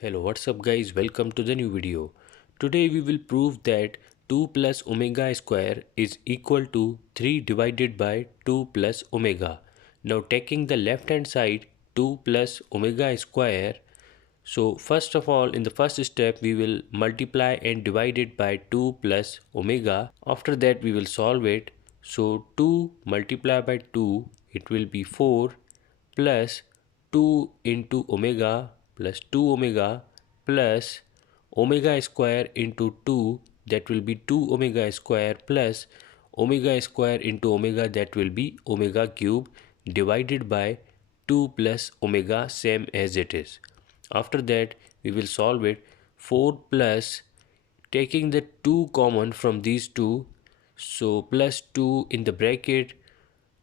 Hello, what's up guys? Welcome to the new video. Today we will prove that 2 plus omega square is equal to 3 divided by 2 plus omega. Now taking the left hand side 2 plus omega square. So first of all, in the first step we will multiply and divide it by 2 plus omega. After that we will solve it. So 2 multiplied by 2, it will be 4 plus 2 into omega plus 2 omega plus omega square into 2, that will be 2 omega square plus omega square into omega, that will be omega cube, divided by 2 plus omega, same as it is. After that we will solve it. 4 plus, taking the 2 common from these two, so plus 2 in the bracket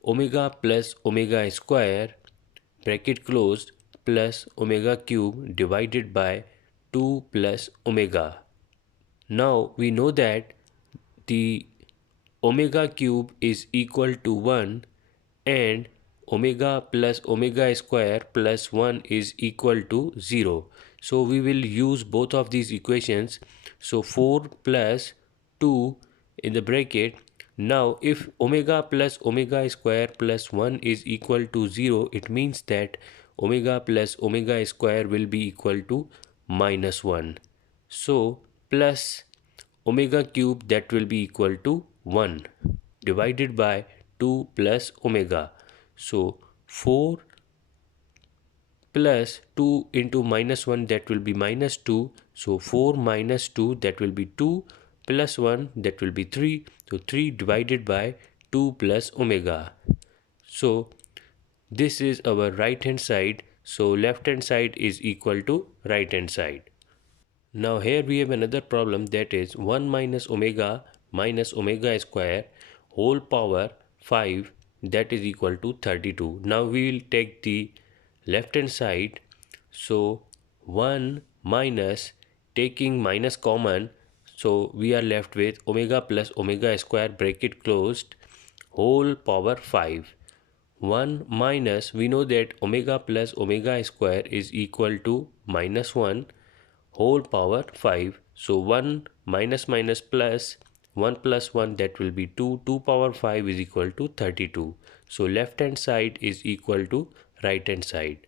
omega plus omega square bracket closed plus omega cube divided by 2 plus omega. Now we know that the omega cube is equal to 1 and omega plus omega square plus 1 is equal to 0. So we will use both of these equations. So 4 plus 2 in the bracket. Now if omega plus omega square plus 1 is equal to 0, it means that omega plus omega square will be equal to minus 1. So plus omega cube, that will be equal to 1 divided by 2 plus omega. So 4 plus 2 into minus 1, that will be minus 2. So 4 minus 2, that will be 2, plus 1, that will be 3. So 3 divided by 2 plus omega. So this is our right hand side. So left hand side is equal to right hand side. Now here we have another problem, that is 1 minus omega square whole power 5, that is equal to 32. Now we will take the left hand side. So 1 minus, taking minus common, so we are left with omega plus omega square bracket closed whole power 5. 1 minus, we know that omega plus omega square is equal to minus 1 whole power 5. So 1 minus minus plus 1 plus 1, that will be 2. 2 power 5 is equal to 32. So left hand side is equal to right hand side.